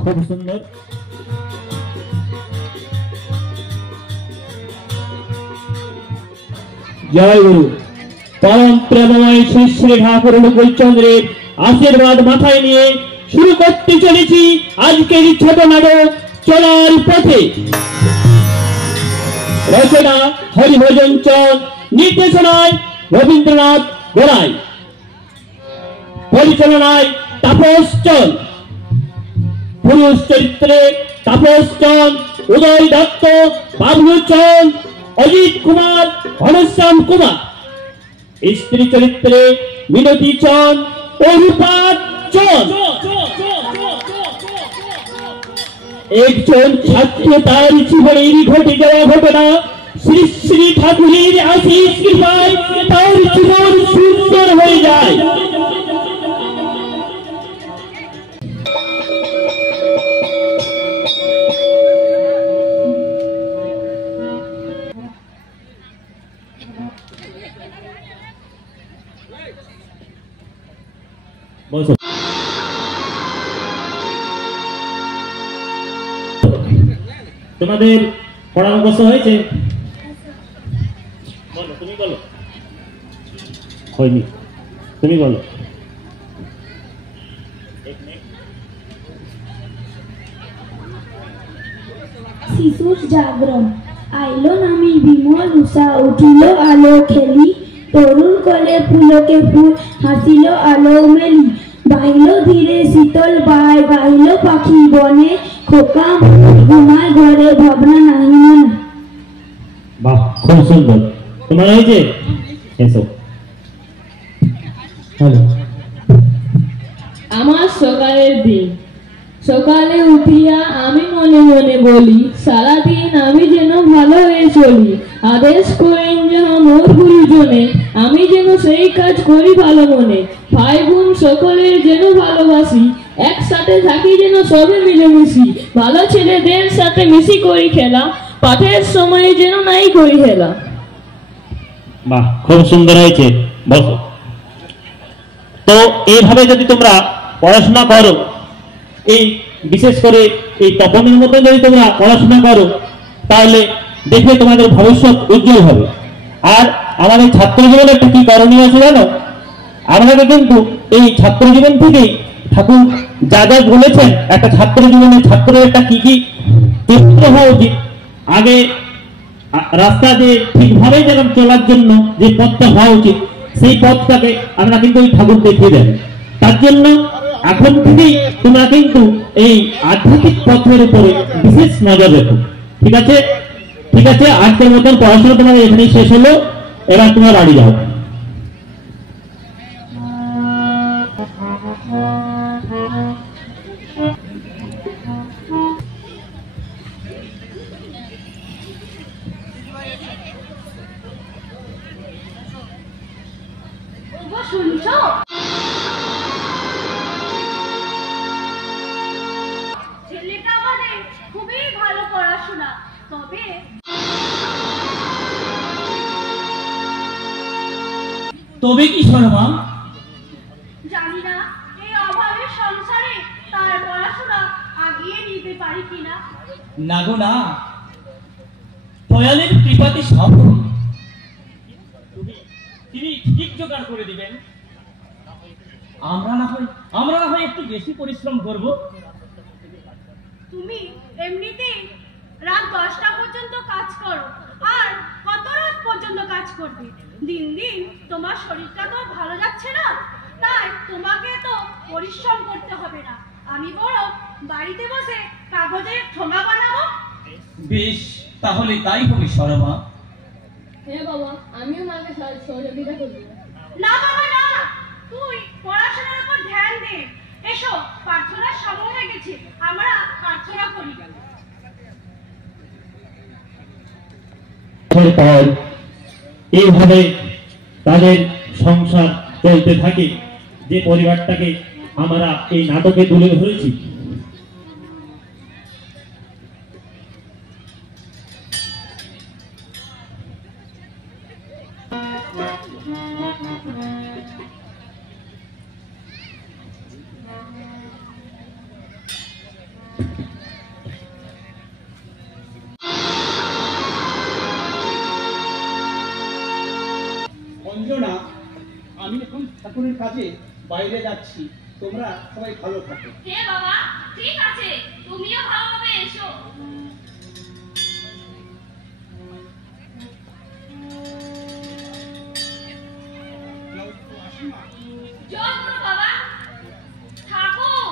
खूब सुंदर। जय गुरु। परम प्रेममय श्री श्री ठाकुर অনুকূলচন্দ্রের आशीर्वाद माथाয় নিয়ে শুরু করতে চলেছি আজকের ছোট নাটক চলার পথে। রচনা হরিভজন চন্দ, নির্দেশনায় রবীন্দ্রনাথ গোড়াই, পরিচালনায় তাপস চন্দ, পুরুষ চরিত্রে তাপস চন্দ, উদয় দত্ত, বাবলু চন্দ, অজিত কুমার, ঘনশ্যাম কুমার। স্ত্রী চরিত্রে মিনতি চন্দ ও রূপা চন্দ। একজন ছাত্র তার জীবনের ঘটে যাওয়া ঘটনা শ্রী শ্রী ঠাকুরের আশীষ কৃপায় তার জীবন সুন্দর হয়ে যায়। তোমাদের পড়া মুখস্থ হয়েছে? বলো, তুমি বলো। হয়নি, তুমি বলো। শিশুর জাগরণ আইলো নামি বিমল উষা উঠিল আলো খেলি তরুণ কলে ফুলকে ফুল হাসিল আলো মেলি বাহিল ধীরে শীতল বায় গাইল পাখি বনে খোকা ঘুমায় ঘরে ভাবনা নাহি মনে। বাহ, খুব সুন্দর। তোমার হয়েছে? এসো। হ্যালো। আমার সকালের দিন, সকালে উঠিয়া আমি মনে মনে বলি, সারাদিন আমি যেন ভালো হয়ে চলি। আদেশ করেন যাহা মোর গুরুজনে, আমি যেন সেই কাজ করি ভালো মনে। ভাই বোন সকলের যেন ভালোবাসি, একসাথে থাকি যেন সবে মিলেমিশি। ভালো ছেলেদের সাথে মিশি করি খেলা, পাঠের সময় যেন নাই করি হেলা। বাহ, খুব সুন্দর হয়েছে। বসো। তো এইভাবে যদি তোমরা পড়াশোনা করো, এই বিশেষ করে এই তপনের মতো যদি তোমরা পড়াশোনা করো, তাহলে দেখবে তোমাদের ভবিষ্যৎ উজ্জ্বল হবে। আর আমাদের ছাত্র জীবনে একটা কি করণীয় আছে জানো? আমাদের কিন্তু এই ছাত্র জীবন থেকেই ঠাকুর যা যা বলেছেন, একটা ছাত্র জীবনে ছাত্রের একটা কি কি চরিত্র হওয়া উচিত, আগে রাস্তা দিয়ে ঠিকভাবে যেন চলার জন্য যে পথটা হওয়া উচিত, সেই পথটাকে আমরা কিন্তু ওই ঠাকুর দেখিয়ে দেন। তার জন্য এখন থেকেই তোমরা কিন্তু এই আধ্যাত্মিক পথের উপরে বিশেষ নজর রেখো। ঠিক আছে? ঠিক আছে, আজকের মতন পড়াশোনা তোমাদের এখানেই শেষ হলো। এবার তোমরা বাড়ি যাও। শুনছো? ছেলেটা আমাদের খুবই ভালো পড়াশোনা, তবে তবে কি শর্মা? জানি না এই অভাবের সংসারে তার পড়াশোনা আগিয়ে নিতে পারি কিনা। না গো না, দয়ালের কৃপাতে সব হবে। তিনি ঠিক জোগাড় করে দিবেন। আমরা না হয় একটু বেশি পরিশ্রম করব। তুমি এমনিতেই রাত 10টা পর্যন্ত কাজ করো, আর কত রাত পর্যন্ত কাজ করবে? দিন দিন তোমার শরীরটা তো ভালো যাচ্ছে না, তাই তোমাকে তো পরিশ্রম করতে হবে না। আমি বরং বাড়িতে বসে কাগজের ঠোঙা বানাবো। বেশ, তাহলে তাই হবে শর্মা। হ্যাঁ বাবা, আমিও মাকে সহযোগিতা করবো। না বাবা না, তুই পড়াশোনার উপর ধ্যান দে। এসো, প্রার্থনার সময় হয়ে গেছে, আমরা প্রার্থনা করি। পর এইভাবে তাদের সংসার চলতে থাকে, যে পরিবারটাকে আমরা এই নাটকে তুলে ধরেছি। অঞ্জনা, আমি এখন ঠাকুরের কাজে বাইরে যাচ্ছি, তোমরা সবাই ভালো থাকো। হ্যাঁ বাবা, ঠিক আছে, তুমিও ভালোভাবে এসো। জয় গুরু বাবা। ঠাকুর,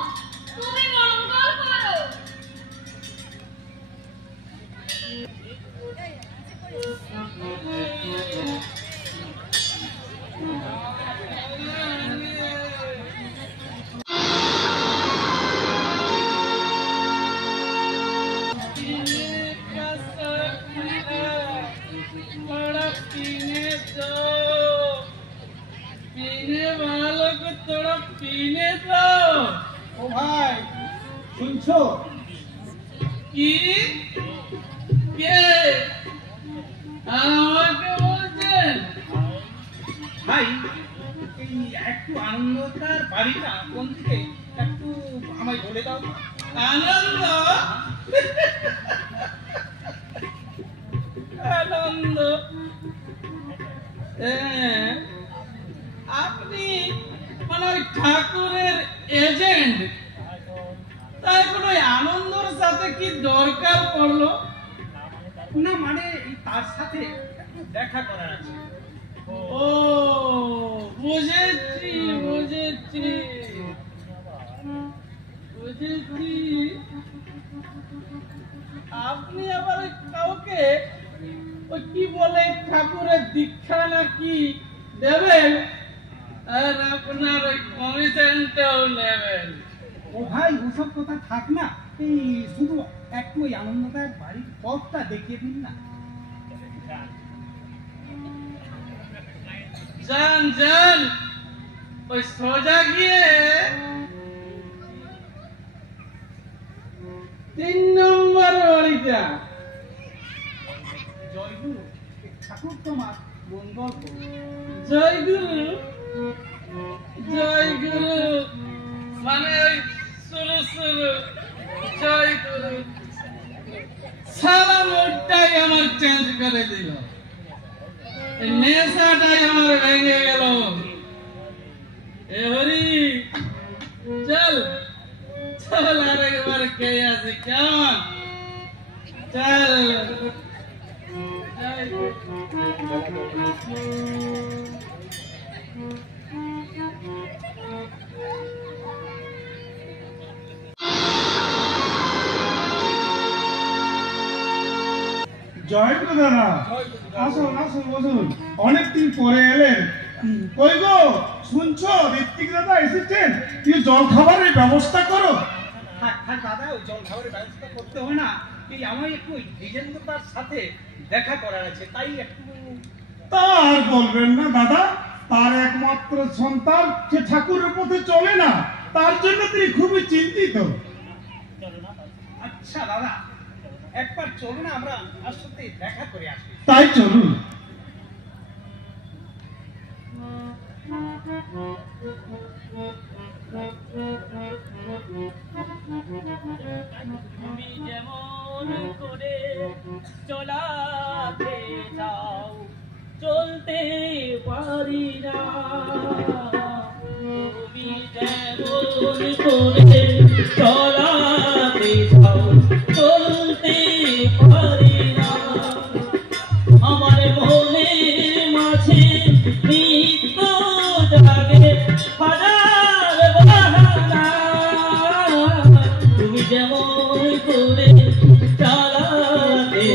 তুমি মঙ্গল করো। ও ভাই, শুনছো? কি? কে? আমাকে বলছেন? ভাই, এই একটু আনন্দটার বাড়িটা কোন দিকে একটু আমায় বলে দাও। আনন্দ? আপনি মানে ওই ঠাকুরের এজেন্ট, তাই এখন ওই আনন্দর সাথে কি দরকার পড়লো? না মানে তার সাথে দেখা করার আছে। ও বুঝেছি বুঝেছি বুঝেছি। আপনি আবার ওই কাউকে ওই কি বলে ঠাকুরের দীক্ষা নাকি দেবেন, আর আপনার ওই কমিশনটাও নেবেন। ও ভাই ওসব কথা থাক না, এই শুধু একটু ওই আনন্দদার বাড়ির পথটা দেখিয়ে দিন না। যান যান, ওই সোজা গিয়ে 3 নম্বর বাড়িটা। জয়গুরু, ঠাকুর তোমার মঙ্গল করুন। জয় গুরু জয় গুরু, মানে ওই শুরু শুরু জয় গুরু, সারা মুডটাই আমার চেঞ্জ করে দিল, এই নেশাটাই আমার ভেঙে গেল। এ হরি চল চল, আরেকবার কে আছে কেমন, চল। জয় গুরু। জয়গুরু দাদা, আসুন আসুন বসুন, অনেকদিন পরে এলেন। কই গো শুনছো, ঋত্বিক দাদা এসেছেন, কিছু জল খাবারের ব্যবস্থা করো। থাক থাক দাদা, ওই জল খাবারের ব্যবস্থা করতে হয় না, এই আমার একটু ওই দ্বিজেন্দ্রদার সাথে দেখা করার আছে, তাই একটু। তা আর বলবেন না দাদা, তার একমাত্র সন্তান সে ঠাকুরের পথে চলে না, তার জন্য তিনি খুবই চিন্তিত। আচ্ছা দাদা, একবার চলুন না, আমরা তার সাথে দেখা করে আসি। তাই চলুন। তুমি যেমন করে চলাতে চাও চলতে পারি না, তুমি যেমন করে চলাতে চাও চলতে পারি না, আমার মনে মাঝে নিত্য জাগে হাজার বাহানা, তুমি যেমন করে চালাতে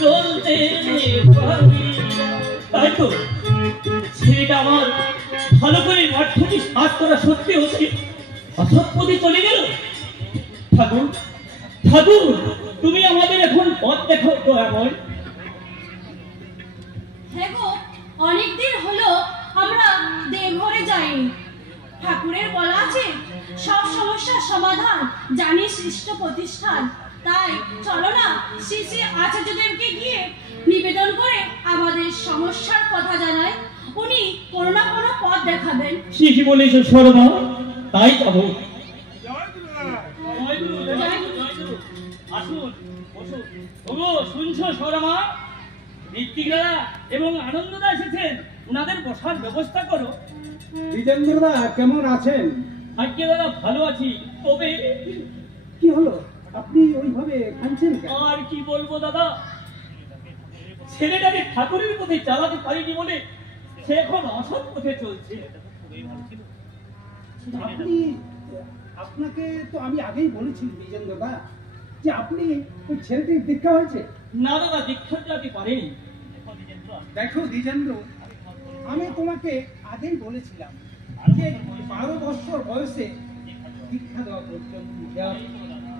চলতে পারি না। তাই তো ছেলেটা আমার ভালো করে মাঠটি সাজ করা সত্যি হচ্ছে অসৎ পথে চলে গেল। ঠাকুর ঠাকুর, তুমি আমাদের এখন পথ দেখাও তো। এমন হ্যাঁ গো, অনেকদিন হলো আমরা দেওঘরে যাইনি। ঠাকুরের বলা আছে সব সমস্যার সমাধান জানি সৃষ্ট প্রতিষ্ঠান, তাই চলো না শ্রী শ্রী আচার্যদেবকে গিয়ে নিবেদন করে আমাদের সমস্যার কথা জানাই, উনি কোনো না কোনো পথ দেখাবেন। ঠিকই বলেছ শর্মা, তাই যাবো। জয়গুরু দাদা। আসুন বসুন। ওগো শুনছো শর্মা, ঋত্বিক দাদা এবং আনন্দদা এসেছেন, ওনাদের বসার ব্যবস্থা করো। দ্বিজেন্দ্রদা কেমন আছেন? আজকে দাদা ভালো আছি, তবে কি হলো, আপনি ওইভাবে কাঁদছেন কেন? আর কি বলবো দাদা, ছেলেটাকে ঠাকুরের পথে চালাতে পারিনি বলে সে এখন অসৎ পথে চলছে। আপনি, আপনাকে তো আমি আগেই বলেছি দ্বিজেন্দ্রদা যে আপনি ওই ছেলেটির দীক্ষা হয়েছে। না দাদা, দীক্ষা দিতে পারেনি। দেখো দ্বিজেন্দ্র, আমি তোমাকে আগেই বলেছিলাম যে 12 বছর বয়সে দীক্ষা দেওয়া পর্যন্ত দেওয়া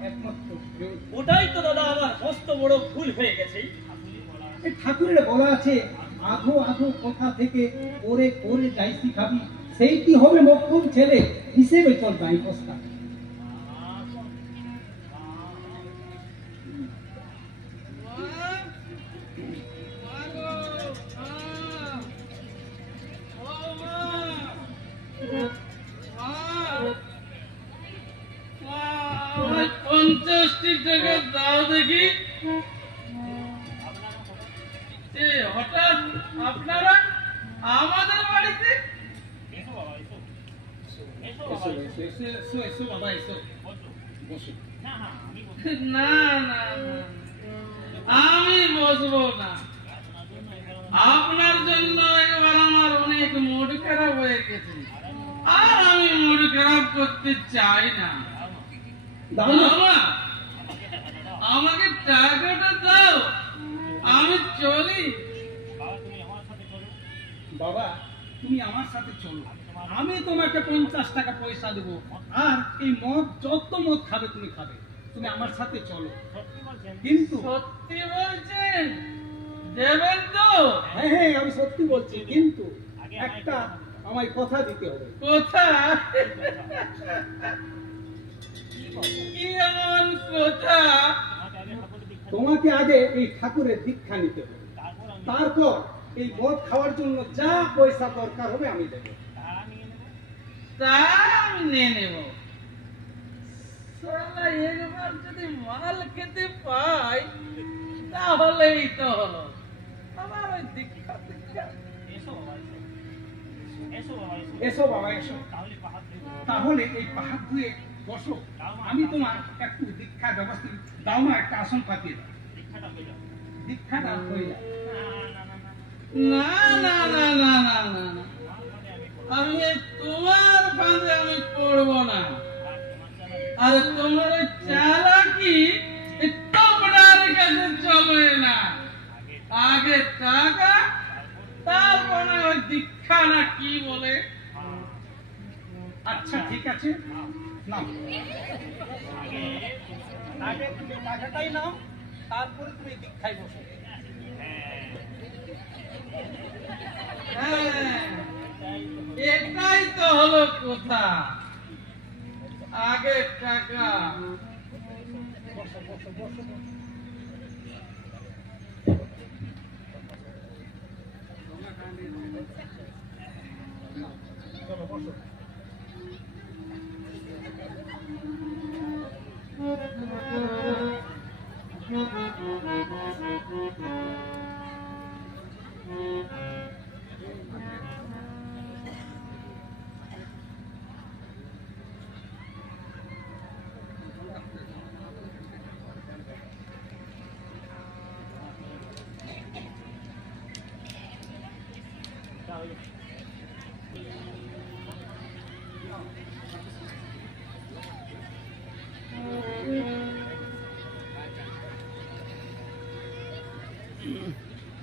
একমাত্র প্রয়োজন। ওটাই তো দাদা আমার মস্ত বড় ভুল হয়ে গেছে। এই ঠাকুরের বলা আছে আধো আধো কথা থেকে করে করে যাইছি খাবি, সেইটি হবে মক্ষম ছেলে হিসেবে চল নাই প্রস্তাব। টাকা দাও দেখি। হঠাৎ আপনারা আমাদের বাড়িতে এসো এসো এসো এসো এসো বাবা এসো বসো। না না না, আমি বসবো না। আপনার জন্য এবার আমার অনেক মুড খারাপ হয়ে গেছে, আর আমি মুড খারাপ করতে চাই না। দাও না। বাবা, আমাকে টাকাটা দাও, আমি চলি। বাবা তুমি আমার সাথে চলো, আমি তোমাকে 50 টাকা পয়সা দেবো, আর এই মদ যত মদ খাবে তুমি খাবে, তুমি আমার সাথে চলো। কিন্তু সত্যি বলছেন? দেবেন তো? হ্যাঁ হ্যাঁ আমি সত্যি বলছি, কিন্তু একটা আমায় কথা দিতে হবে। কথা? কি এমন কথা? তোমাকে আগে এই ঠাকুরের দীক্ষা নিতে হবে, তারপর এই মদ খাওয়ার জন্য যা পয়সা দরকার হবে আমি দেবো। তা আমি নিয়ে নেব। শালা একবার যদি মাল খেতে পাই তাহলেই তো হলো। আমার ওই দীক্ষা দীক্ষা। এসো বাবা এসো, তাহলে এই পাহাড় ধুয়ে বসো, আমি তোমার একটু দীক্ষার ব্যবস্থা দাও না, একটা আসন পাতিয়ে দাও, দীক্ষাটা হয়ে যায়। না না না না না না না, আমি তোমার ফাঁদে আমি পড়বো না। আর তোমার ওই চালাকি তোমরার কাছে চলবে না। আগে টাকা, তারপরে ওই দীক্ষা না কি বলে। আচ্ছা ঠিক আছে নাও, আগে তুমি টাকাটাই নাও, তারপরে তুমি দীক্ষায় বসো। হ্যাঁ, এটাই তো হলো কথা। আগে টাকা। বসো বসো বসো বসো। চলো বসো।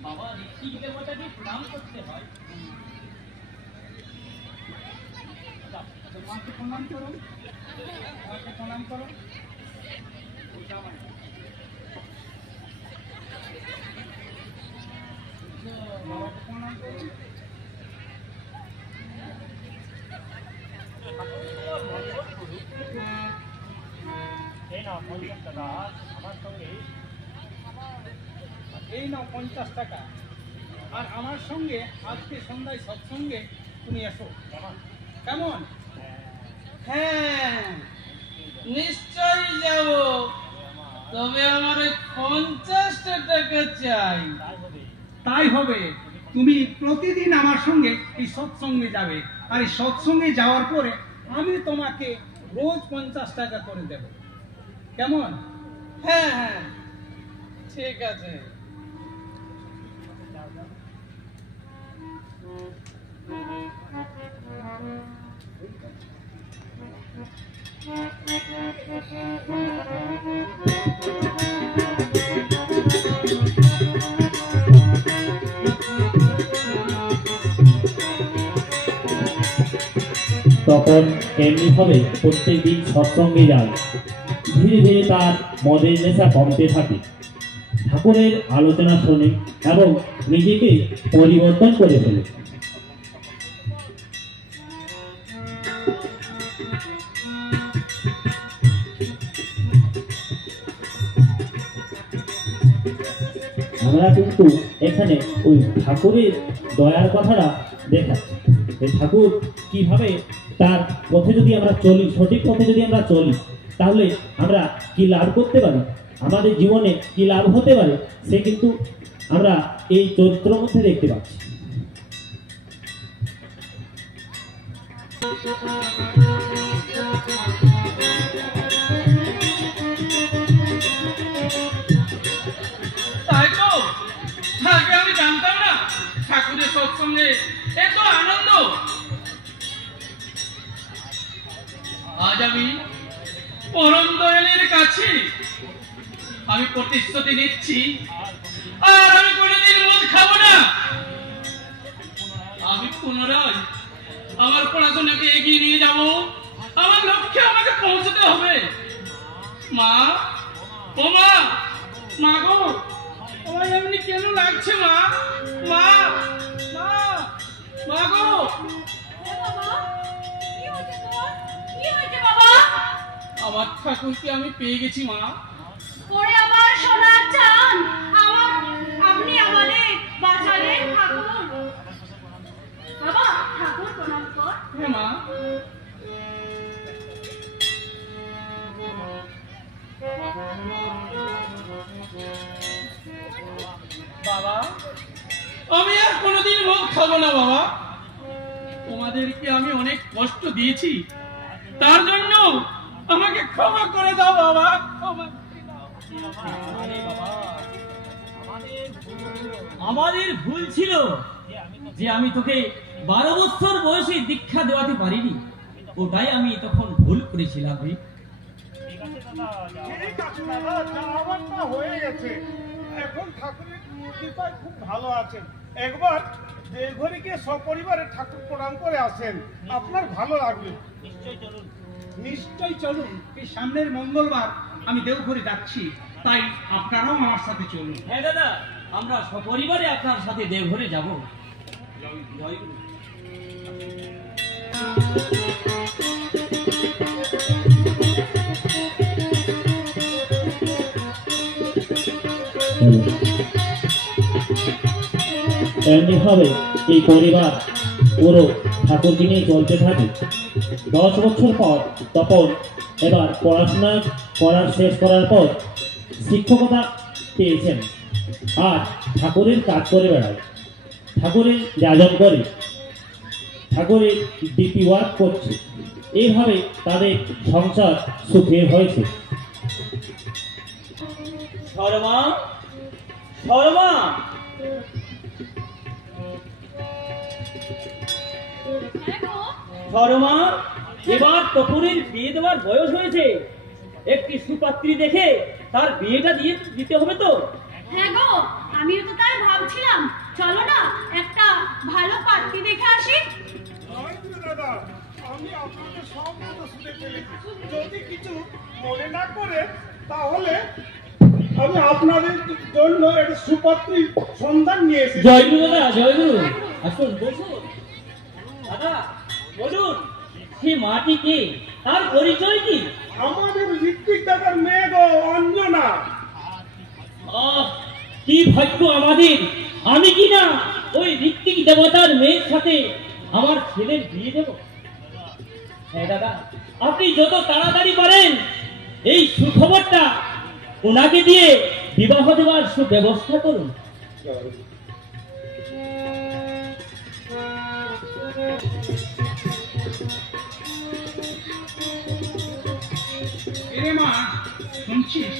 বাবা ঋষি দেবতাকে প্রণাম করতে হয়। মাকে প্রণাম করো, মাকে প্রণাম করো। বাবাকে প্রণাম করো। এই নাও 50 টাকা, আমার সঙ্গে এই নাও 50 টাকা, আর আমার সঙ্গে আজকে সন্ধ্যায় সৎসঙ্গে তুমি এসো, কেমন? হ্যাঁ, নিশ্চয়ই যাব। তবে আমার ওই 50টা টাকা চাই। তাই হবে, তুমি প্রতিদিন আমার সঙ্গে এই সৎসঙ্গে যাবে, আর এই সৎসঙ্গে যাওয়ার পরে আমি তোমাকে রোজ 50 টাকা করে দেব, কেমন? হ্যাঁ হ্যাঁ, ঠিক আছে। তখন এমনি ভাবে প্রত্যেকদিন সৎসঙ্গে যায়। ধীরে ধীরে তার মদের নেশা কমতে থাকে, ঠাকুরের আলোচনা শোনে এবং নিজেকে পরিবর্তন করে ফেলে। আমরা কিন্তু এখানে ওই ঠাকুরের দয়ার কথাটা দেখাচ্ছি, এই ঠাকুর কিভাবে তার পথে যদি আমরা চলি, সঠিক পথে যদি আমরা চলি, তাহলে আমরা কি লাভ করতে পারি, আমাদের জীবনে কি লাভ হতে পারে, সে কিন্তু আমরা এই চরিত্রের মধ্যে দেখতে পাচ্ছি। তাই তো আগে আমি জানতাম না ঠাকুরের সৎসঙ্গে এত আনন্দ। আজ আমি পরম দয়ালের কাছে আমি প্রতিশ্রুতি নিচ্ছি, আর আমি কোনোদিন মদ খাবো না। আমি পুনরায় আমার পড়াশোনাকে এগিয়ে নিয়ে যাব, আমার লক্ষ্যে আমাকে পৌঁছতে হবে। মা, ও মা, মা গো, আমার এমনি কেন লাগছে মা? মা, মা, মা গো। আমার ঠাকুরকে আমি পেয়ে গেছি মা। ওরে আমার সোনার চাঁদ, আপনি আমাদের বাঁচালেন ঠাকুর। বাবা, ঠাকুর প্রণাম কর। হ্যাঁ মা। বাবা, আমি আর কোনোদিন মদ খাবো না বাবা। তোমাদেরকে আমি অনেক কষ্ট দিয়েছি, তার জন্য আমাকে ক্ষমা করে দাও বাবা, ক্ষমা করে দাও। আমাদের ভুল ছিল যে আমি তোকে 12 বছর বয়সে দীক্ষা দেওয়াতে পারিনি, ওটাই আমি তখন ভুল করেছিলাম। ঠিক আছে দাদা, যা হওয়ারটা হয়ে গেছে। এখন ঠাকুরের কৃপায় খুব ভালো আছেন। একবার দেওঘরে সপরিবারে ঠাকুর প্রণাম করে আসেন, আপনার ভালো লাগবে। নিশ্চয় চলুন। এই সামনের মঙ্গলবার আমি দেওঘরে যাচ্ছি, তাই আপনারাও আমার সাথে চলুন। হ্যাঁ দাদা, আমরা সপরিবারে আপনার সাথে দেওঘরে যাব। জয় গুরু। এমনি ভাবে এই পরিবার পুরো ঠাকুরকে নিয়ে চলতে থাকে। 10 বছর পর তপন এবার পড়াশোনা শেষ করার পর শিক্ষকতা পেয়েছেন, আর ঠাকুরের কাজ করে বেড়ায়, ঠাকুরের যাজন করে, ঠাকুরের ডিপি ওয়ার্ক করছে। এইভাবে তাদের সংসার সুখের হয়েছে। শর্মা, শর্মা, শর্মা, এবার তপনের বিয়ে দেওয়ার বয়স হয়েছে। একটি সুপাত্রী দেখে তার বিয়েটা দিতে হবে তো। হ্যাঁ গো, আমিও তো তাই ভাবছিলাম। চলো না একটা ভালো পাত্রী দেখে আসি। দাদা, আমি আপনাদের সব কথা শুনে ফেলেছি। যদি কিছু মনে না করে তাহলে আমি আপনাদের জন্য একটা সুপাত্রী সন্ধান নিয়ে এসেছি। জয় গুরু দাদা, জয় গুরু। আসুন, বসুন। দাদা বলুন, সে মাটি কে, তার পরিচয় কি? আমাদের ঋত্বিক দাদার মেয়ে গো, অঞ্জনা। কি ভাগ্য আমাদের, আমি কি না ওই ঋত্বিক দেবতার মেয়ের সাথে আমার ছেলের বিয়ে দেব। হ্যাঁ দাদা, আপনি যত তাড়াতাড়ি পারেন এই সুখবরটা ওনাকে দিয়ে বিবাহ দেওয়ার সুব্যবস্থা করুন। এরে মা, শুনছিস?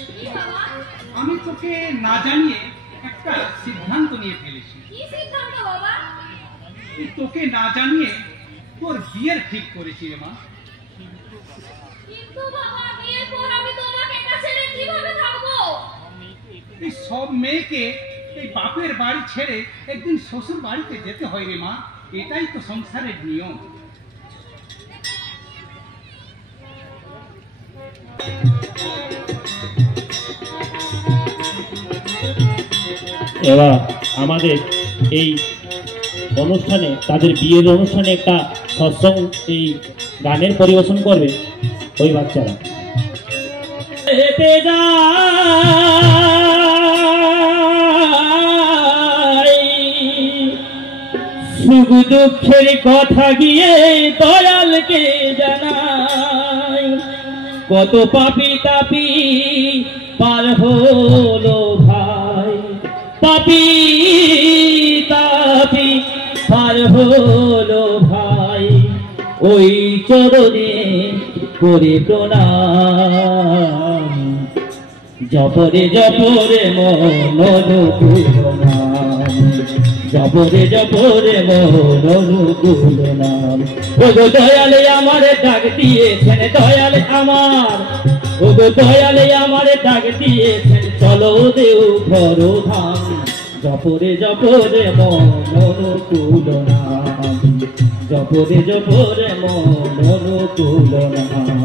আমি তোকে না জানিয়ে একটা সিদ্ধান্ত নিয়ে ফেলেছি। কি সিদ্ধান্ত বাবা? তোকে না জানিয়ে তোর বিয়ের ঠিক করেছি রে মা। কিন্তু বাবা, বিয়ের পর আমি তোমাকে একা ছেড়ে কিভাবে থাকবো? এই সব মেয়েকে এই বাপের বাড়ি ছেড়ে একদিন শ্বশুর বাড়িতে যেতে হয় রে মা, এটাই তো সংসারের নিয়ম। এবার আমাদের এই অনুষ্ঠানে, তাদের বিয়ের অনুষ্ঠানে একটা সৎসঙ্গ এই গানের পরিবেশন করবে ওই বাচ্চারা। হেঁটে যাই সুখ দুঃখের কথা গিয়ে দয়ালকে জানাই, কত পাপি তাপি পার হলো ভাই, পাপি তাপি পার হলো ভাই, ওই চরণে করে প্রণাম। জপরে জপরে মন অনুকূল নাম, জপরে জপরে মন অনুকূল নাম। ওগো দয়ালে আমারে ডাক দিয়েছেন, দয়ালে আমার, ওগো দয়ালে আমারে ডাক দিয়েছেন, চলো দেও ঘর ধাম। জপরে জপরে মন অনুকূল নাম, জপরে জপরে মন অনুকূল নাম।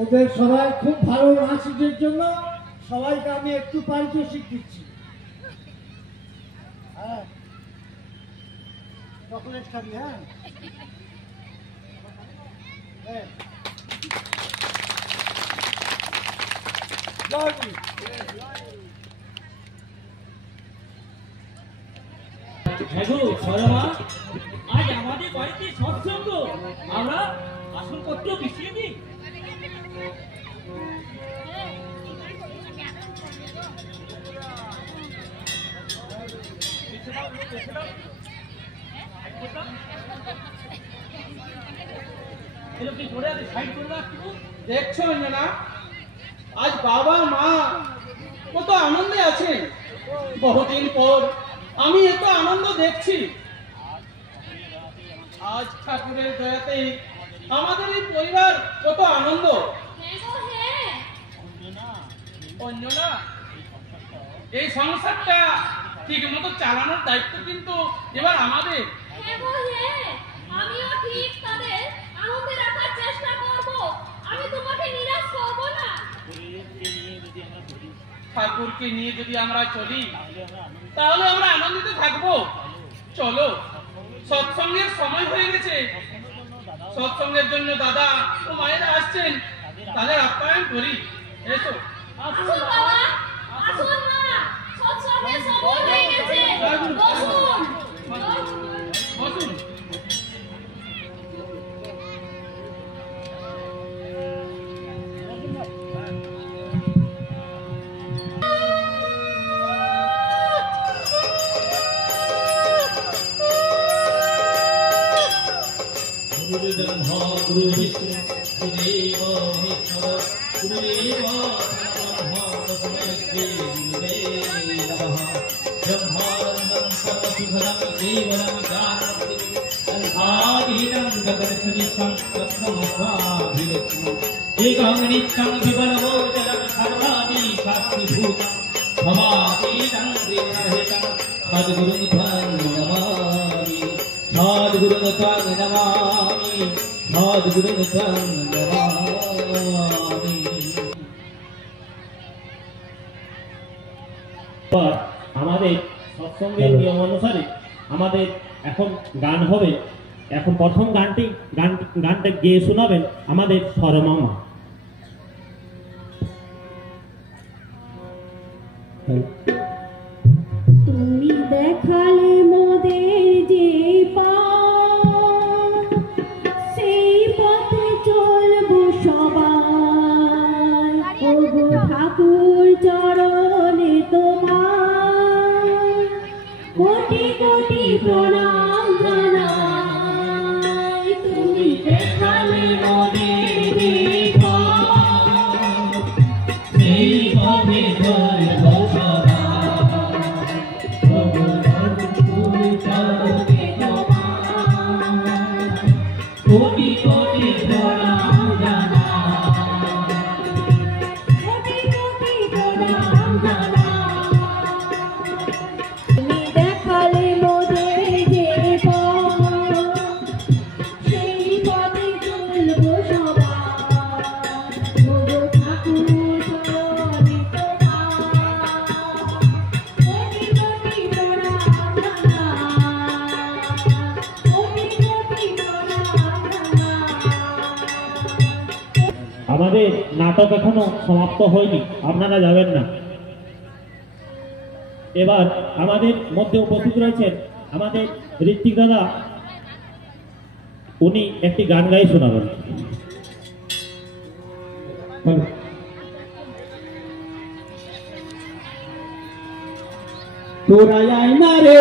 ওদের সবাই খুব ভালো নাচের জন্য সবাইকে আমি একটু পারিতোষিক দিচ্ছি। হ্যাঁ, চকলেট খাবি? হ্যাঁ, হ্যাঁ গো সরমা, আজ আমাদের বাড়িতে সৎসঙ্গ, আমরা আসনপত্র বিছিয়ে দিই। দেখছো না আজ বাবা মা কত আনন্দে আছে। বহুদিন পর আমি এত আনন্দ দেখছি। আজ ঠাকুরের দয়াতে আমাদের এই পরিবার কত আনন্দ। অঞ্জনা, এই সংসারটা ঠিক মতো চালানোর দায়িত্ব কিন্তু এবার আমাদের। আমিও ঠিক তাদের আনন্দে রাখার চেষ্টা করব। আমি তোমাকে নিরাশ করব না। ঠাকুরকে নিয়ে যদি আমরা চলি তাহলে আমরা আনন্দিত থাকবো। চলো, সৎসঙ্গের সময় হয়ে গেছে। সৎসঙ্গের জন্য দাদা ও মায়েরা আসছেন, তাদের আপ্যায়ন করি। এসো। আসুন বাবা, আসুন মা, সৎসঙ্গের সময় হয়ে গেছে। বসুন, বসুন। ब्रह्मा गुरु विष्णु गुरुदेव महेश्वर गुरुदेव ब्रह्मा तस्मै श्री गुरुवे नमः। ब्रह्मानन्दं सर्वसुभदं केवलं जानन्ति अल्पाधीनं गगनसदृशं तत्त्वमस्वाभिलक्ष्यम् एकं नित्यं विबलगोचरं सर्वाणि शास्त्रीभूतं भवातीतं त्रिगुणरहितं सद्गुरुं त्वं नमामि। सद्गुरुं त्वं नमामि, सद्गुरुं त्वं नमामि। আমাদের সৎসঙ্গের নিয়ম অনুসারে আমাদের এখন গান হবে। এখন প্রথম গানটা গেয়ে শোনাবেন আমাদের সরমামা। তুমি দেখালে মোদের যে পথ, সেই পথে চলবো সবাই। ওগো ঠাকুর চরণে তোমার কোটি কোটি প্রণাম জানাই। তুমি দেখালে মোদের যে পথ, সেই পথে চলবো কোটি কোটি প্রণাম জানাই, কোটি কোটি প্রণাম জানাই। তুমি দেখালে মোদের যে পথ, সেই পথে চলবো সবাই। ওগো ঠাকুর চরণে তোমার কোটি কোটি প্রণাম জানাই, কোটি কোটি প্রণাম জানাই। আমাদের নাটক এখনো সমাপ্ত হয়নি, আপনারা যাবেন না। এবার আমাদের মধ্যে উপস্থিত রয়েছেন আমাদের ঋত্বিক দাদা, উনি একটি গান গাই শোনাবেন। তোরা আয় না রে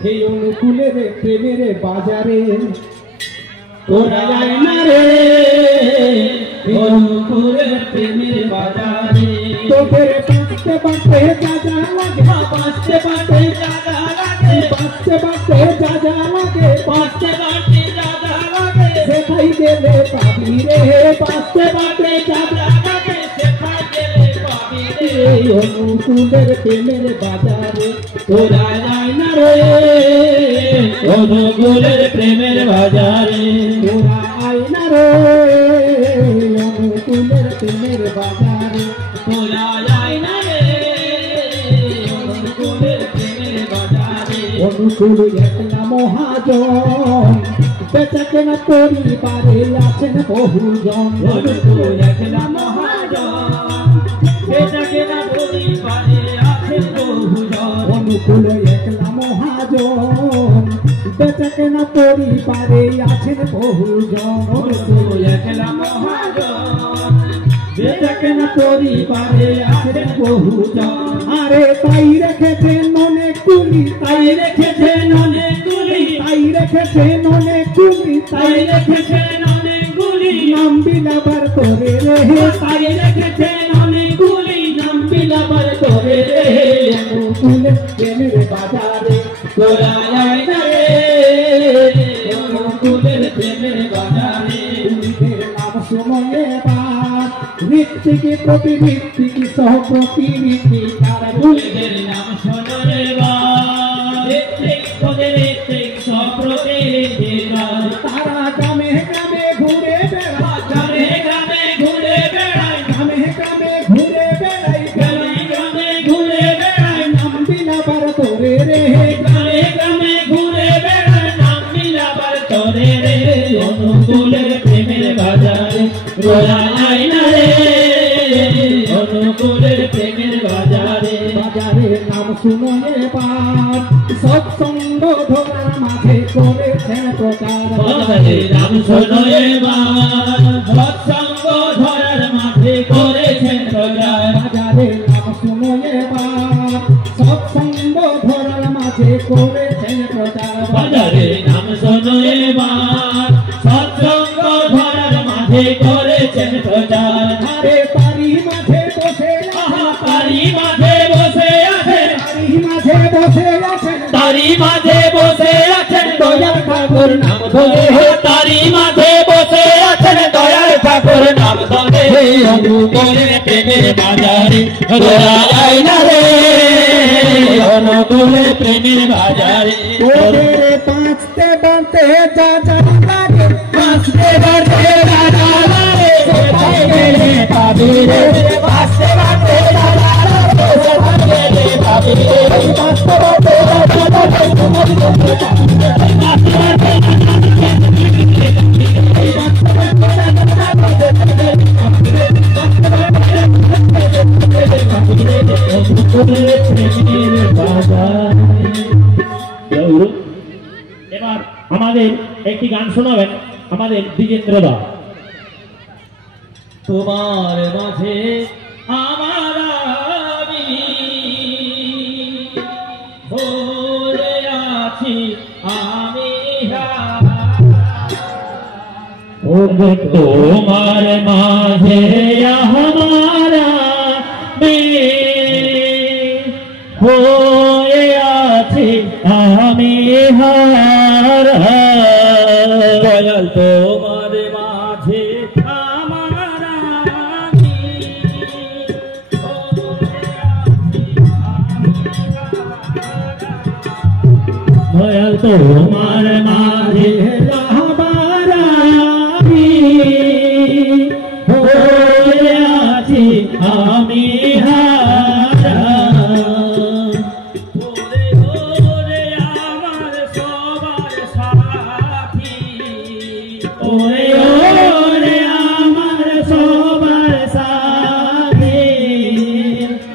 সেই অনুকূলের প্রেমের বাজারে। তোরা আয় না রে অনুকূলের প্রেমের বাজারে। তোদের বাঁচতে বাঁচতে যা যা লাগে, বাঁচতে বাঁচতে যা যা লাগে, বাঁচতে বাঁচতে যা যা লাগে, বাঁচতে বাঁচতে যা যা লাগে, সেখাই গেলে পাবি রে। বাঁচতে বাঁচতে যা যা লাগে, সেখাই গেলে পাবি রে অনুকূলের প্রেমের বাজারে। তোরা যায় না রে অনুকূলের প্রেমের বাজারে। তোরা আয় না রে অনুকূলের প্রেমের বাজারে। তোরা আয় না রে অনুকূলের প্রেমের বাজারে। অনুকূল একলা মহাজন, বেচা কেনা পরিবারে আছেন বহুজন। অনুকূল একলা মহাজন, বেচা কেনা পরিবারে আছেন বহুজন। অনুকূল একলা জীবন বেঁচে কেনা পরিবারে আছেন বহুজন একলা মহাজন বেঁচে কেনা পরিবারে আছেন বহুজন আরে তাই রেখেছেন অনেক কুলি তাই রেখেছেন অনেক কুলি তাই রেখেছেন অনেক কুলি তাই রেখেছেন অনেক কুলি নাম বিলাবার করে রে তাই রেখেছেন অনেক কুলি নাম বিলাবার করে রে অনুকূলে প্রেমের বাজারে তোরা যায় না রে অনুকূলের প্রেমের বাজারে কুলিদের নাম সময়ে বার ঋত্বিকে প্রতিবৃত্তিকে সহ প্রতিবৃত্তি তার কুলিদের নাম শোনো রে বার ঋত্বিক প্রতিবৃত্তিক সহ প্রতিবৃত্তি তারা গ্রামে গ্রামে ঘুরে বেড়ায় গ্রামে গ্রামে ঘুরে বেড়ায় গ্রামে গ্রামে ঘুরে বেড়ায় গ্রামে গ্রামে ঘুরে বেড়ায় নাম বিলাবার তোরে রে গ্রামে গ্রামে ঘুরে বেড়ায় নাম বিলাবার তোরে রে অনুকূলের প্রেমের বাজারে রোয়া যায় না রে অনুকূলের প্রেমের বাজারে বাজারে নাম শুনো এবার সৎসঙ্গ ধরার মাঝে করেছেন প্রচার বাজারে নাম শুনো এবার সৎসঙ্গ ধরার মাঝে করেছেন প্রচার বাজারে নাম শুনো এবার সৎসঙ্গ ধরার মাঝে করেছেন প্রচার বাজারে নাম শুনো এবার সৎসঙ্গ ধরার মাঝে করেছেন প্রচার আরে তারি মাঝে বসে তারি মাঝে বসে আছেন তারি মাঝে বসে আছেন তারি মাঝে বসে আছেন দয়াল ঠাকুর নাম ধরে তারি মাঝে বসে আছেন দয়াল ঠাকুর নাম ধরে অনুকূলের প্রেমের বাজারে রোয়া যায় না রে অনুকূলের প্রেমের বাজারে ওদের পাঁচতে বাঁধতে যা যা লাগে পাঁচতে বাঁধতে যা যা লাগে গেলে পাবি রে পাঁচতে বাঁধতে যা যা লাগে গেলে পাবি রে পাঁচতে বাঁধতে যা যা লাগে এবার আমাদের একটি গান শোনাবেন আমাদের দ্বিজেন্দ্র দা তোমার মাঝে আমার আমি ভরে আছি আমি তোমার মাঝে আমার হয়ে আছি আমি হারা দয়াল তোমার মাঝে আমার আমি দয়াল তোমার মাঝে আমার আমি হয়ে আছি আমি হারা ওরে ওরে আমার সবার সাথী ওরে ওরে আমার সবার সাথে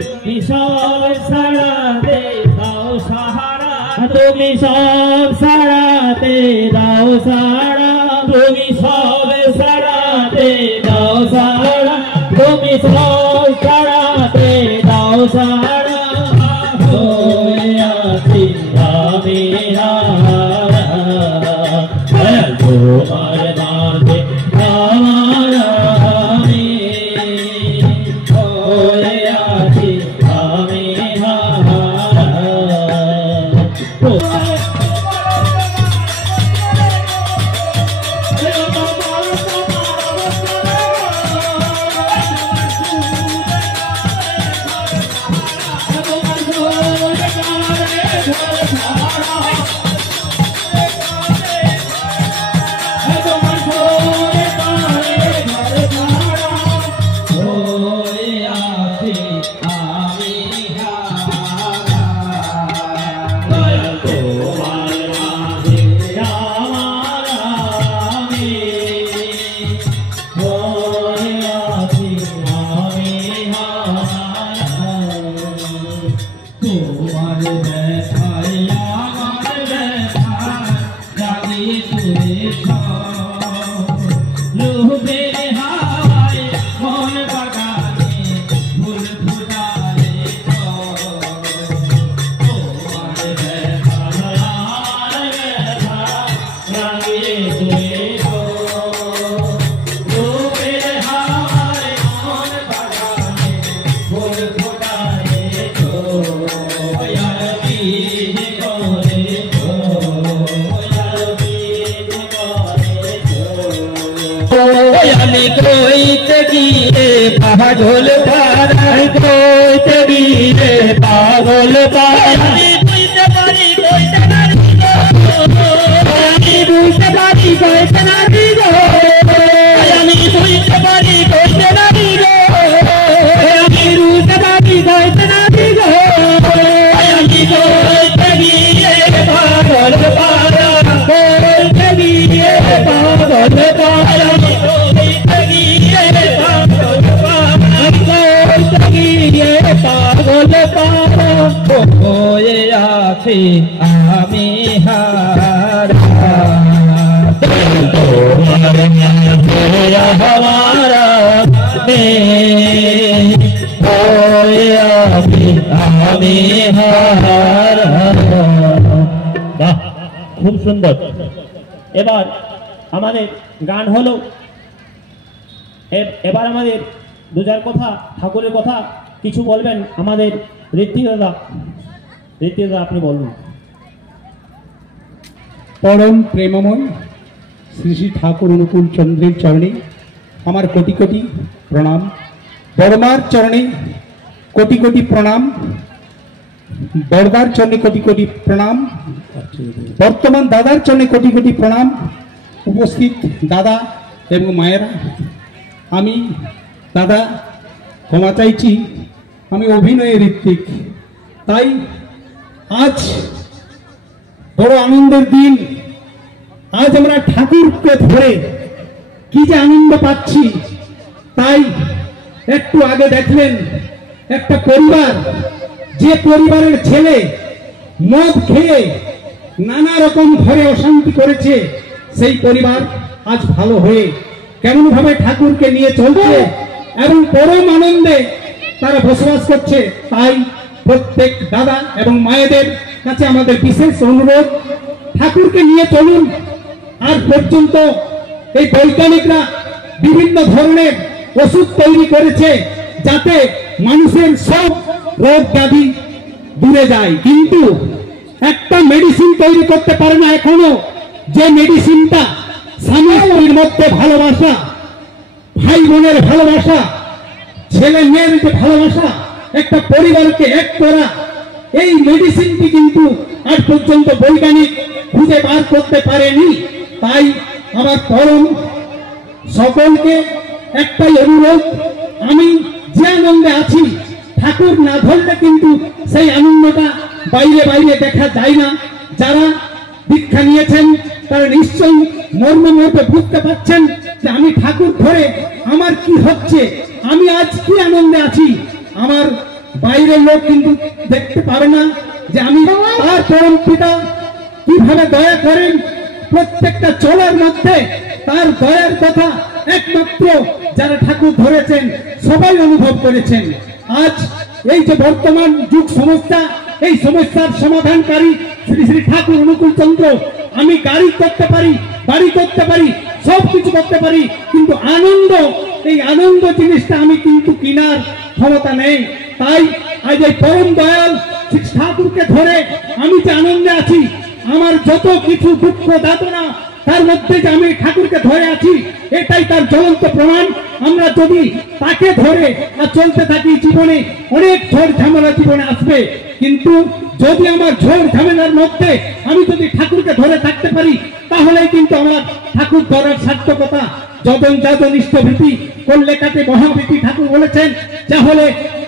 তুমি সব সারাতে দাও সাহারা তুমি সব সারাতে দাও সারা তুমি সব সারাতে দাও সারা তুমি সব সারাতে দাও সারা হয়ে আছি আমি হারা তোমার মাঝে আমার আমি হয়ে আছি আমি হারা তোমার ডুবের হাওয়ায় মন বাগানে ফুল ফুটালে তোমার ব্যথা রাঙিয়ে তুলে ডুবের হাওয়ায় মন বাগানে ফুল ফুটালে আমি কইতে গিয়ে পাগল পাড়াই কইতে গিয়ে পাগল পাড়াই বুঝতে পারি কইতে নারী আমি বুঝতে পারি কইতে নারী আমি বুঝতে পারি কইতে নারী আমি বুঝতে পারি কইতে নারী আমি কইতে গিয়ে পাগল পাড়া কইতে গিয়ে পাগল পাড়া পাগল পারা হয়ে আছি আমি হারা তোমার হমারা হয়ে আছি আমি হারা। বাহ, খুব সুন্দর। এবার আমাদের গান হলো, এবার আমাদের দুজার কথা, ঠাকুরের কথা কিছু বলবেন আমাদের ঋত্বিক দাদা। ঋত্বিক দাদা, আপনি বলুন। পরম প্রেমময় শ্রী শ্রী ঠাকুর অনুকূল চন্দ্রের চরণে আমার কোটি কোটি প্রণাম, বড়মার চরণে কোটি কোটি প্রণাম, বড়দার চরণে কোটি কোটি প্রণাম, বর্তমান দাদার চরণে কোটি কোটি প্রণাম, উপস্থিত দাদা এবং মায়েরা। আমি দাদা ক্ষমা চাইছি, আমি অভিনয়ে ঋত্বিক, তাই আজ বড় আনন্দের দিন। আজ আমরা ঠাকুরকে ধরে কি যে আনন্দ পাচ্ছি, তাই একটু আগে দেখলেন একটা পরিবার, যে পরিবারের ছেলে মদ খেয়ে নানা রকম ঘরে অশান্তি করেছে, সেই পরিবার আজ ভালো হয়ে কেমন ভাবে ঠাকুরকে নিয়ে চলছে এবং পরম আনন্দে তারা বসবাস করছে। তাই প্রত্যেক দাদা এবং মায়েদের কাছে আমাদের বিশেষ অনুরোধ, ঠাকুরকে নিয়ে চলুন। আর পর্যন্ত এই বৈজ্ঞানিকরা বিভিন্ন ধরনের ওষুধ তৈরি করেছে যাতে মানুষের সব রোগ ব্যাধি দূরে যায়, কিন্তু একটা মেডিসিন তৈরি করতে পারে না এখনো, যে মেডিসিনটা স্বামী স্ত্রীর মধ্যে ভালোবাসা, ভাই বোনের ভালোবাসা, ছেলে মেয়ের যে ভালোবাসা, একটা পরিবারকে এক করা, এই মেডিসিনটি কিন্তু আজ পর্যন্ত বৈজ্ঞানিক খুঁজে বার করতে পারেনি। তাই আমার পরম সকলকে একটাই অনুরোধ, আমি যে আনন্দে আছি, ঠাকুর না ধরলে কিন্তু সেই আনন্দটা বাইরে বাইরে দেখা যায় না। যারা দীক্ষা নিয়েছেন তারা নিশ্চয়ই মর্মে বুঝতে পারছেন যে আমি ঠাকুর ধরে আমার কি হচ্ছে, আমি আজ কি আনন্দে আছি। আমার বাইরের লোক কিন্তু দেখতে পারে না যে আমি তার পরম পিতা কিভাবে দয়া করেন। প্রত্যেকটা চলার মধ্যে তার দয়ার কথা একমাত্র যারা ঠাকুর ধরেছেন সবাই অনুভব করেছেন। আজ এই যে বর্তমান যুগ সমস্যা, এই সমস্যার সমাধানকারী শ্রী শ্রী ঠাকুর অনুকূল চন্দ্র। আমি গাড়ি করতে পারি, বাড়ি করতে পারি, সবকিছু করতে পারি, কিন্তু আনন্দ, এই আনন্দ জিনিসটা আমি কিন্তু কেনার ক্ষমতা নেই। তাই আজ এই পরম দয়াল শ্রী ঠাকুরকে ধরে আমি যে আনন্দে আছি, আমার যত কিছু দুঃখ যাতনা তার মধ্যে যে আমি ঠাকুরকে ধরে আছি, এটাই তার জ্বলন্ত প্রমাণ। আমরা যদি তাকে ধরে আর চলতে থাকি, জীবনে অনেক ঝড় ঝামেলা জীবনে আসবে, কিন্তু যদি আমার ঝড় ঝামেলার মধ্যে আমি যদি ঠাকুরকে ধরে থাকতে পারি, তাহলেই কিন্তু আমার ঠাকুর ধরার সার্থকতা। যজন যাজন ইষ্টভীতি করলে কাটে মহাভীতি, ঠাকুর বলেছেন। তাহলে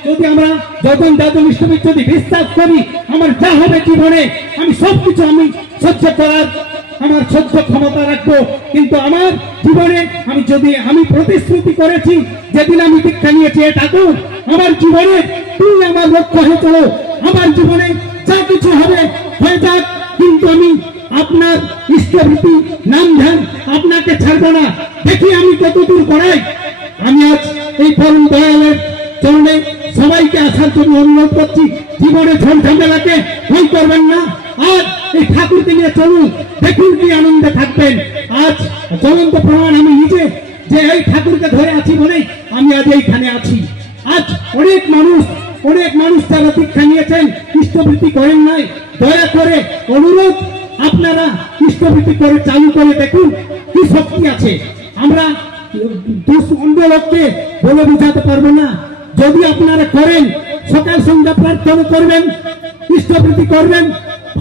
যদি আমরা যজন যাজন ইষ্টভীতি যদি বিশ্বাস করি, আমার যা হবে জীবনে আমি সবকিছু আমি সহ্য করার আমার সহ্য ক্ষমতা রাখবো। কিন্তু আমার জীবনে আমি প্রতিশ্রুতি করেছি, যেদিন আমি দীক্ষা নিয়েছি, ঠাকুর আমার জীবনে তুমি আমার লক্ষ্য হয়ে চলো, আমার জীবনে যা কিছু হবে হয়ে যাক, কিন্তু আমি আপনার ইষ্টভীতি নাম ধ্যান আপনাকে ছাড়বো না, দেখি আমি কতদূর করাই। আমি আজ এই পরম দয়ালের চরণে সবাইকে আসার জন্য অনুরোধ করছি। জীবনে ঝঞ্ঝামেলাকে ভয় করবেন না, আজ এই ঠাকুরকে নিয়ে চলুন, দেখুন কি আনন্দে থাকবেন। আজ জ্বলন্ত প্রমাণ আমি নিজে, যে এই ঠাকুরকে ধরে আছি বলেই আমি আজ এইখানে আছি। আজ অনেক মানুষ যারা দীক্ষা নিয়েছেন ইষ্টভীতি করেন নাই, দয়া করে অনুরোধ আপনারা ইষ্টভীতি করে চালু করে দেখুন কি শক্তি আছে। আমরা অন্য লোককে বলে বোঝাতে পারবো না। যদি আপনারা করেন, সকাল সন্ধ্যা প্রার্থনা করবেন, ইষ্টভীতি করবেন,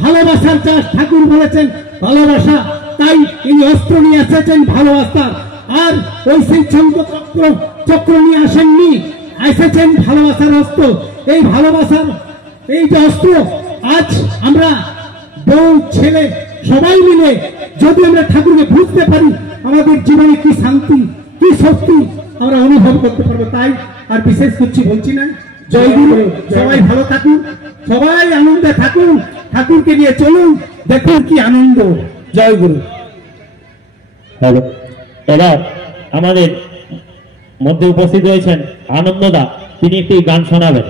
ভালোবাসার চাষ ঠাকুর বলেছেন ভালোবাসা, তাই ইনি অস্ত্র নিয়ে এসেছেন ভালোবাসার। আর ওই সেই চক্র নিয়ে আসেননি, এসেছেন ভালোবাসার অস্ত্র। এই ভালোবাসার এই যে অস্ত্র, আজ আমরা বউ ছেলে সবাই মিলে যদি আমরা ঠাকুরকে বুঝতে পারি, আমাদের জীবনে কি শান্তি কি শক্তি আমরা অনুভব করতে পারবো। তাই আর বিশেষ কিছু বলছি না। জয় গুরু, সবাই ভালো থাকুন, সবাই আনন্দে থাকুন, ঠাকুরকে নিয়ে চলুন, দেখুন কি আনন্দ। জয় গুরু। এবার আমাদের মধ্যে উপস্থিত রয়েছেন আনন্দদা, তিনি একটি গান শোনাবেন।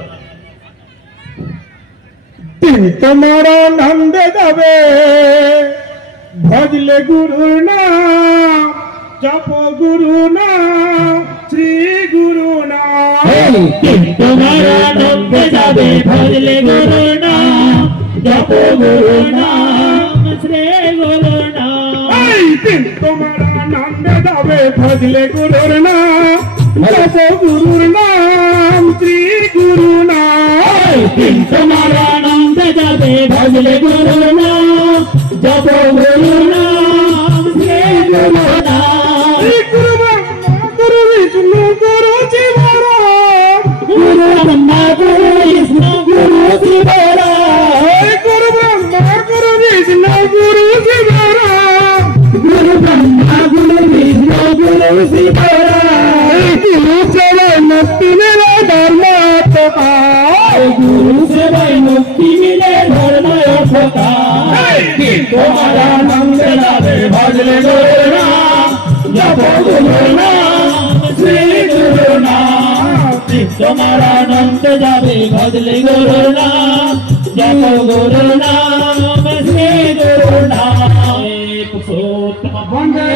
তোমার আনন্দে যাবে ভজলে গুরু নাম, জপ গুরু নাম, শ্রী গুরু নাম। তোমার আনন্দে যাবে ভজলে গুরু নাম, জপ গুরু নাম, শ্রী গুরু নাম। তোমার আনন্দে যাবে ভজলে গুরুর নাম, জপ গুরুর নাম, শ্রী গুরু নাম। তোমার আনন্দে যাবে ভজলে গুরু নাম, জপ গুরু নাম, শ্রী গুরু নাম। গুরু ব্রহ্মা গুরু বিষ্ণু গুরু শিবরাম, গুরু ব্রহ্মা গুরু বিষ্ণু গুরু শিবরাম, গুরু ব্রহ্মা গুরু বিষ্ণু গুরু শিবরাম, গুরু ব্রহ্মা গুরু বিষ্ণু গুরু শিবরাম। গুরু সেবায় মুক্তি মিলে ধর্ম অর্থকার, গুরু সেবায় মুক্তি মিলে ধর্ম অর্থকার। তোমার আনন্দে যাবে ভজলে গুরু নাম, জপ গুরু নাম, শ্রী গুরু নাম। তোমার আনন্দে যাবে ভজলে গুরু নাম, জপ গুরু নাম, শ্রী গুরু নাম। পুরুষোত্তম বন্দে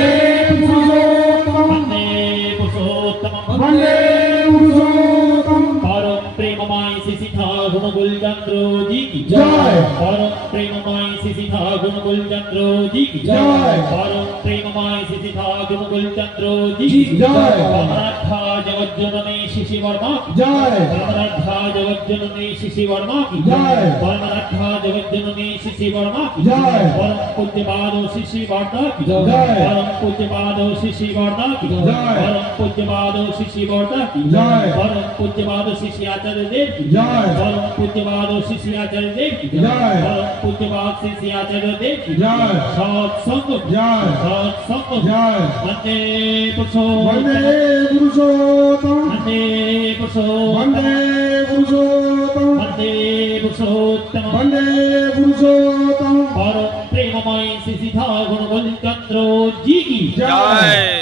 পুরুষোত্তম, বন্দে পুরুষোত্তম, বন্দে পুরুষোত্তম। পরম প্রেমময় শ্রী ঠাকুর গুলচন্দ্র জি কি জয়। পরম প্রেমময় শ্রী ঠাকুর গুলচন্দ্র জি কি জয়। পরম প্রেমময় শ্রী ঠাকুর গুলচন্দ্র জি কি জয়। পরমারাধ্যা জগজ্জননী শিশি বর্মা কি জয়। পরমারাধ্যা জগজ্জননী শিশি বর্মা কি জয়। পরমারাধ্যা জগজ্জননী শিশি বর্মা কি জয়। পরম পূজ্যপাদ শিশি বর্ধা কি জয়। পরম পূজ্যপাদ শিশি বর্ধা কি জয়। পরম পূজ্যপাদ শিশি বর্ধা কি জয়। পরম পূজ্যপাদ শিশি আচার্য দেব কি জয়। পরম পূজ্যপাদ শিশি আচার্য দেব কি জয়। পরম পূজ্যপাদ শিশি আচার্য দেব কি জয়। সৎসঙ্গ জয়। সৎসঙ্গ জয়। বন্দে বন্দে পুরুষোত্তম, পুরুষোত্তম, বন্দে পুরুষোত্তম, বন্দে পুরুষোত্তম, বন্দে পুরুষোত্তম। বন্দে পুরুষোত্তম। পরম প্রেমময় শ্রী ঠাকুর গুলচন্দ্র জি কি জয়।